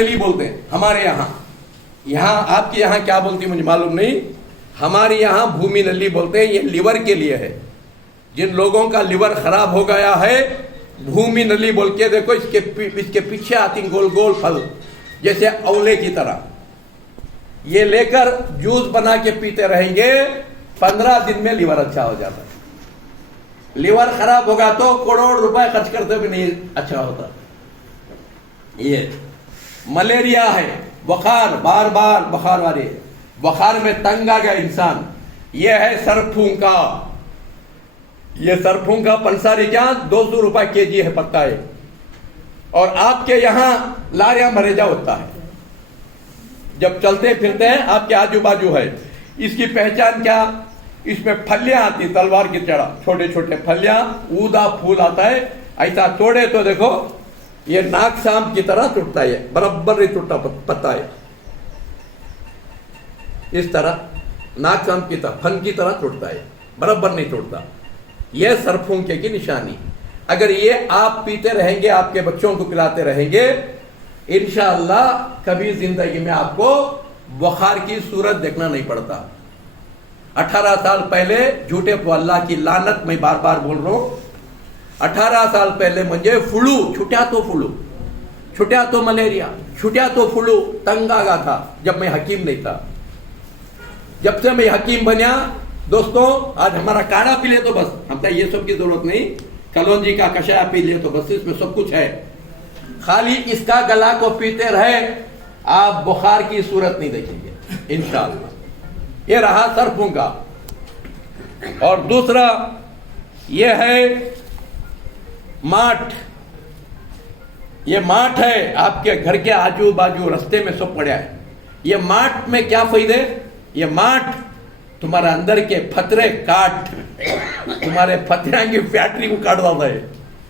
नली बोलते हैं हमारे यहाँ। यहाँ आपके यहाँ क्या बोलती है मुझे मालूम नहीं, हमारे यहाँ भूमि नली बोलते हैं। ये लिवर के लिए है, जिन लोगों का लिवर खराब हो गया है भूमि नली बोल के देखो, इसके पीछे आती गोल गोल फल जैसे औले की तरह, ये लेकर जूस बना के पीते रहेंगे, 15 दिन में लिवर अच्छा हो जाता है। लिवर खराब होगा तो करोड़ रुपए खर्च करते भी नहीं अच्छा होता। ये मलेरिया है, बुखार, बार बार बुखार वाले, बुखार में तंग आ गया इंसान, ये है सरफूंका। ये सरफूंका पंसारी क्या 200 रुपए केजी है पत्ता है। और आपके यहाँ लारिया मरेजा होता है, जब चलते फिरते हैं आपके आजू बाजू है। इसकी पहचान क्या, इसमें फलियां आती, तलवार की तरह छोटे छोटे फलियां, ऊदा फूल आता है, ऐसा तोड़े तो देखो ये नाग सांप की तरह टूटता है, बराबर नहीं टूटता पत्ता है, इस तरह नाग सांप की तरह फन की तरह टूटता है, बराबर नहीं टूटता। यह सरफूंके की निशानी। अगर ये आप पीते रहेंगे, आपके बच्चों को पिलाते रहेंगे, इंशाअल्लाह कभी जिंदगी में आपको बुखार की सूरत देखना नहीं पड़ता। 18 साल पहले झूठे को अल्लाह की लानत में बार बार बोल रहा हूं, 18 साल पहले मुझे फ्लू छुट्या तो मलेरिया, छुट्या तो फ्लू तंग आ गया था जब मैं हकीम नहीं था। जब से मैं हकीम बना दोस्तों, आज हमारा काढ़ा पी ले तो बस, हमको ये सब की जरूरत नहीं, कलौंजी का कषाय पी ले तो बस, इसमें सब कुछ है। खाली इसका गला को पीते रहे, आप बुखार की सूरत नहीं देखेंगे इंशाअल्लाह। ये रहा सरफूंका। और दूसरा ये है माठ। ये माठ है आपके घर के आजू बाजू रास्ते में सब पड़ा है। ये माठ में क्या फायदे, ये माठ तुम्हारे अंदर के फतरे काट, तुम्हारे फतरे की फैक्ट्री को काट देता है,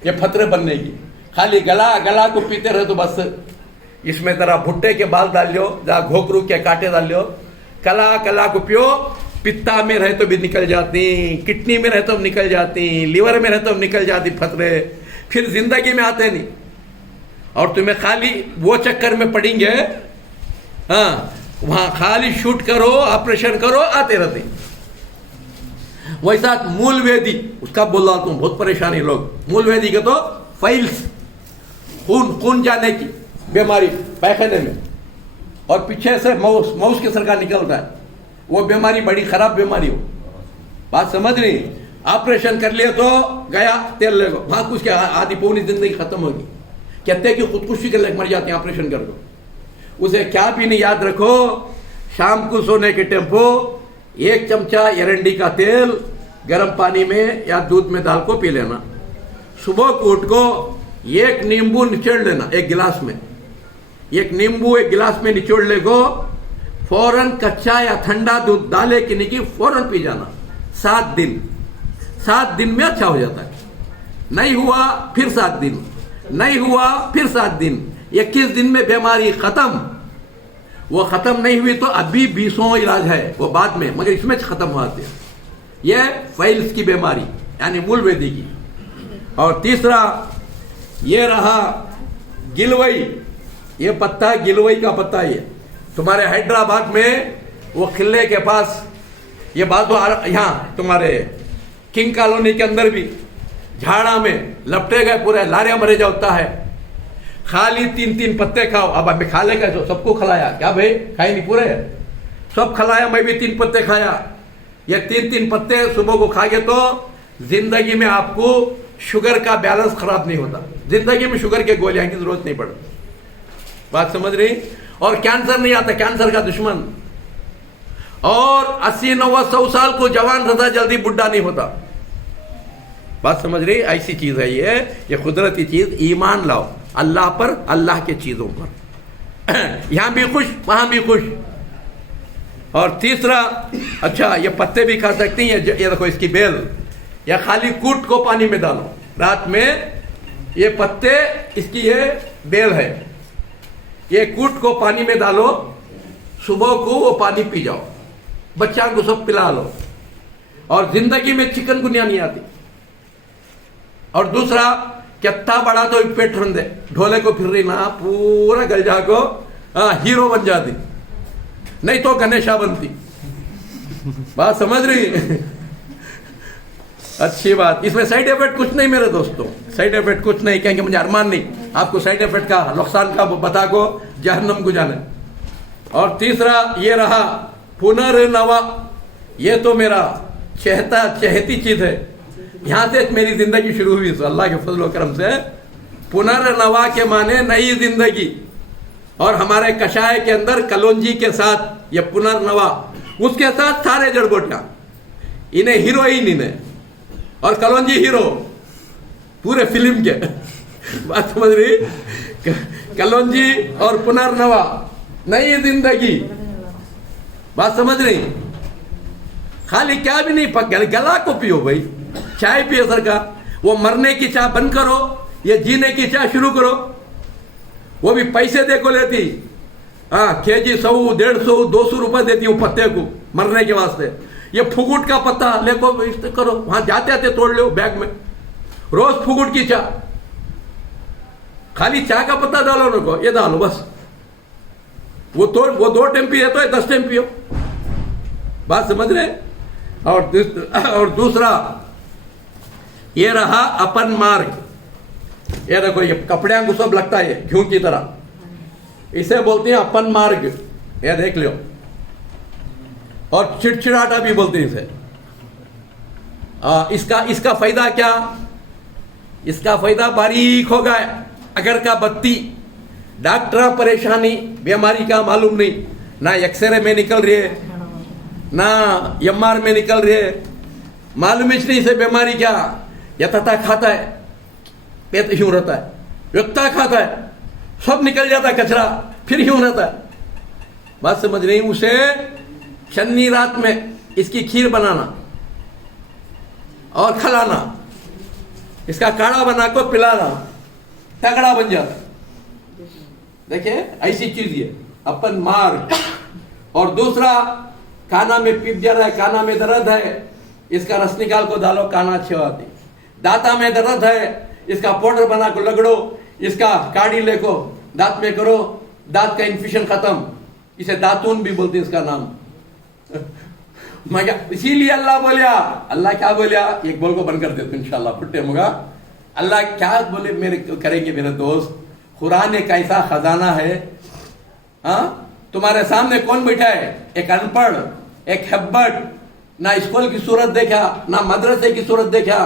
ये फतरे बनने की। खाली गला को पीते रहे तो बस, इसमें तरह भुट्टे के बाल डाल लो, जहाँ घोकरू के कांटे डाल लो, कला को पियो, पित्ता में रहे तो भी निकल जाती, किडनी में रहे तो निकल जाती, लिवर में रहे तो निकल जाती फतरे, फिर जिंदगी में आते नहीं। और तुम्हें खाली वो चक्कर में पड़ेंगे, हाँ वहां खाली शूट करो, ऑपरेशन करो, आते रहते। वैसा मूल वेदी, उसका बोल रहा हूं, बहुत परेशानी लोग। मूल वेदी के तो फाइल्स, खून जाने की बीमारी पैखाने में, और पीछे से माउस के सरकार निकलता है, वो बीमारी बड़ी खराब बीमारी हो, बात समझ नहीं। ऑपरेशन कर लिए तो गया तेल ले लो, वहां कुछ क्या आधी पौनी जिंदगी खत्म होगी। कहते हैं कि खुदकुशी कर मर जाते हैं ऑपरेशन कर दो। उसे क्या भी नहीं याद रखो, शाम को सोने के टेम्पो 1 चमचा एरंडी का तेल गर्म पानी में या दूध में डाल को पी लेना। सुबह को उठ को 1 नींबू निचोड़ लेना, 1 गिलास में, 1 नींबू 1 गिलास में निचोड़ ले को फौरन कच्चा या ठंडा दूध डाले कि नहीं कि फौरन पी जाना। 7 दिन में अच्छा हो जाता है। नहीं हुआ फिर 7 दिन, नहीं हुआ फिर 7 दिन, 21 दिन में बीमारी खत्म। वो खत्म नहीं हुई तो अभी 20 इलाज है, वो बाद में, मगर इसमें खत्म हो जाते हैं। ये फाइल्स की बीमारी यानी मूल वेदी की। और तीसरा ये रहा गिलवई। ये पत्ता गिलवई का पत्ता, ये तुम्हारे हैदराबाद में वो किले के पास, ये बात तो यहाँ तुम्हारे किंग कॉलोनी के अंदर भी झाड़ा में लपटे गए पूरे लारिया मरेजा होता है। खाली 3 पत्ते खाओ। अब हमें खा लेगा तो सबको खिलाया क्या भाई, खाए नहीं पूरे, सब खिलाया, मैं भी 3 पत्ते खाया। ये 3 पत्ते सुबह को खाएंगे तो जिंदगी में आपको शुगर का बैलेंस खराब नहीं होता, जिंदगी में शुगर के गोलियां की जरूरत नहीं पड़ती, बात समझ रही। और कैंसर नहीं आता, कैंसर का दुश्मन। और 80, 90, 100 साल को जवान रहता, जल्दी बुढ़ा नहीं होता, बात समझ रही। ऐसी चीज है ये कुदरती चीज। ईमान लाओ अल्लाह पर, अल्लाह के चीजों पर, यहां भी खुश वहां भी खुश। और तीसरा, अच्छा ये पत्ते भी खा सकती हैं, ये देखो इसकी बेल, या खाली कूट को पानी में डालो रात में, ये पत्ते इसकी ये बेल है, ये कूट को पानी में डालो, सुबह को वो पानी पी जाओ, बच्चा को सब पिला लो, और जिंदगी में चिकनगुनिया नहीं आती। और दूसरा कितना बड़ा तो पेट रंदे ढोले को फिर रही ना पूरा गलजा को हीरो बन जाती, नहीं तो गणेशा बनती। बात समझ रही? अच्छी बात। इसमें साइड इफेक्ट कुछ नहीं मेरे दोस्तों, साइड इफेक्ट कुछ नहीं, क्योंकि मुझे अरमान नहीं आपको साइड इफेक्ट का नुकसान का बता को जहन्नम को जाने। और तीसरा ये रहा पुनर्नवा, ये तो मेरा चहती चीज है, यहां से मेरी जिंदगी शुरू हुई तो अल्लाह के फजल व करम से। पुनर्नवा के माने नई जिंदगी, और हमारे कषाय के अंदर कलौंजी के साथ ये पुनर्नवा, उसके साथ सारे जड़बोटियां, इन्हें हीरोइन इन्हें, और कलौंजी हीरो पूरे फिल्म के। बात समझ रही? कलौंजी और पुनर्नवा, नई जिंदगी। बात समझ रही? खाली क्या भी नहीं, गला को पियो भाई, चाय पियो सर का। वो मरने की चाय बंद करो, ये जीने की चाय शुरू करो। वो भी पैसे दे को लेती, केजी 100, 150, 200 रुपए देती हूँ पत्ते को मरने के वास्ते। ये फुगुट का पत्ता लेको करो, वहां जाते आते तोड़ लो बैग में, रोज फुगुट की चाय। खाली चाय का पत्ता डालो उनको, ये डालो बस। वो 2 टाइम पिए तो 10 टाइम पियो। बात समझ रहे? और दूसरा ये रहा अपन मार्ग। ये देखो, ये कपड़े को सब लगता है घ्यू की तरह, इसे बोलते हैं अपन मार्ग। ये देख लो। और चिड़चिड़ाटा भी बोलते हैं इसे। इसका फायदा क्या? इसका फायदा बारीक होगा। अगर का बत्ती डॉक्टर परेशानी बीमारी का मालूम नहीं, ना एक्सरे में निकल रही है, ना एमआर में निकल रही है, मालूम ही नहीं से बीमारी क्या। यथाता खाता है, पेट यूं रहता है, व्यक्ता खाता है, सब निकल जाता है कचरा, फिर यूं रहता है। बात समझ रही? उसे शनि रात में इसकी खीर बनाना और खिलाना, इसका काढ़ा बना को पिलाना, तगड़ा बन जाता। देखिए ऐसी चीज ये अपन मार्ग। और दूसरा, काना में पीप जा रहा है, काना में दर्द है, इसका रस निकाल को डालो, काना अच्छी आती। दांता में दर्द है, इसका पाउडर बना को लगड़ो, इसका काढ़ी लेको दांत में करो, दांत का इन्फेक्शन खत्म। इसे दातून भी बोलते हैं इसका नाम। इसीलिए अल्लाह बोलिया, अल्लाह क्या बोलिया, एक बोल को बंद कर देते इंशाल्लाह फुट्टे होगा। अल्लाह क्या बोले मेरे करेंगे मेरे दोस्त, कुरान एक ऐसा खजाना है। तुम्हारे सामने कौन बैठा है? एक अनपढ़, एक हेब्बट, ना स्कूल की सूरत देखा, ना मदरसे की सूरत देखा,